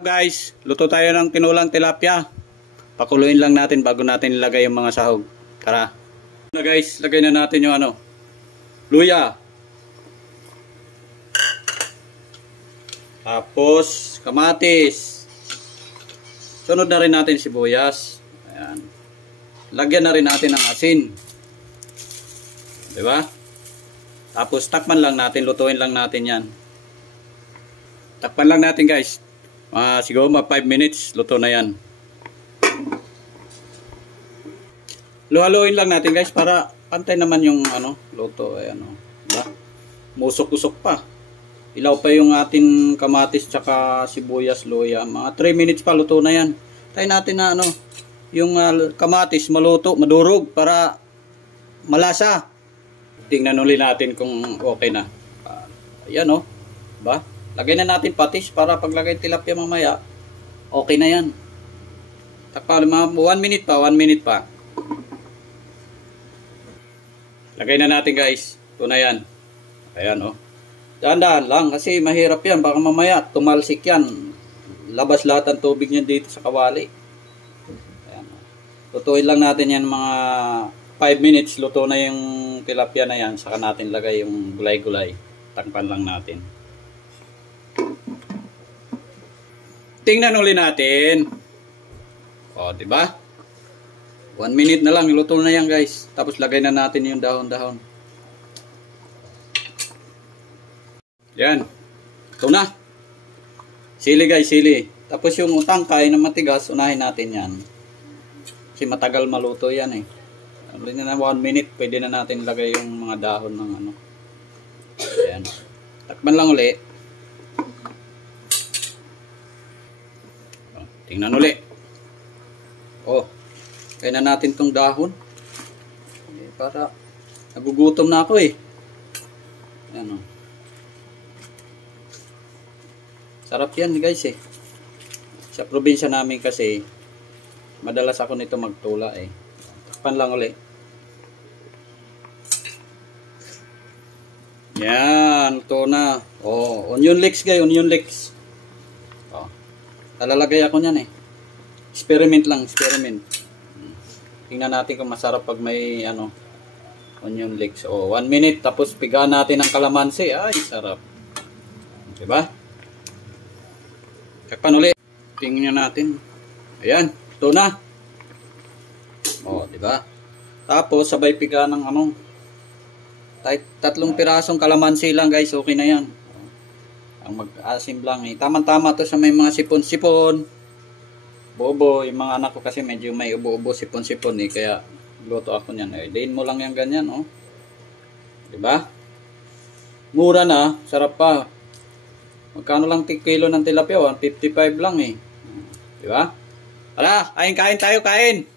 Guys, luto tayo ng tinulang tilapia. Pakuluin lang natin bago natin ilagay yung mga sahog. Tara. Na guys, lagay na natin yung luya. Tapos kamatis. Sunod na rin natin sibuyas. Ayan. Lagyan na rin natin ng asin. 'Di ba? Tapos takpan lang natin, lutuin lang natin 'yan. Takpan lang natin, guys. Siguro 5 minutes, luto na yan. Luhaluin lang natin, guys, para pantay naman yung luto. Ayan, diba? Musok-usok pa. Ilaw pa yung ating kamatis tsaka sibuyas, luya. Mga 3 minutes pa, luto na yan. Tayo natin na yung kamatis maluto, madurog para malasa. Tingnan ulit natin kung okay na. Ayan, diba? Lagay na natin patis para paglagay tilapia mamaya, okay na yan. Takpan, 1 minute pa, 1 minute pa. Lagay na natin, guys. Ito na yan. Ayan, dahan-dahan lang kasi mahirap yan. Baka mamaya tumalsik yan. Labas lahat ang tubig niyan dito sa kawali. Ayan, lutuin lang natin yan mga 5 minutes. Luto na yung tilapia na yan. Saka natin lagay yung gulay-gulay. Takpan lang natin. Tingnan ulit natin. Diba? 1 minute na lang, iluto na yan, guys. Tapos lagay na natin yung dahon-dahon. Yan. Ito na. Sili, guys, sili. Tapos yung tangkay na matigas, unahin natin yan. Kasi matagal maluto yan eh. Ulit na 1 minute, pwede na natin lagay yung mga dahon ng Ayan. Takpan lang ulit. Tingnan ulit. Kaya na natin tong dahon. Para nagugutom na ako eh. Ayan, sarap yan, guys eh. Sa probinsya namin kasi madalas ako nito magtula eh. Takpan lang ulit. Yan, ito na. Onion leeks, guys, onion leeks. Talalagay ako niyan eh. Experiment lang, experiment. Tingnan natin kung masarap pag may onion leeks. 1 minute tapos pigaan natin ng kalamansi. Ay, sarap. Diba? Takpan ulit. Tingnan natin. Ayan, ito na. Diba? Tapos sabay pigaan ng 3 pirasong kalamansi lang, guys. Okay na yan. Ang mag-asim lang eh. Tama-tama to sa may mga sipon-sipon. Bobo, yung mga anak ko kasi medyo may ubo-ubo, sipon-sipon eh. Kaya luto ako niyan. Dayin mo lang yan ganyan, Diba? Mura na, sarap pa. Magkano lang kilo ng tilapia? 155 lang eh. Diba? Tara, kain tayo, kain!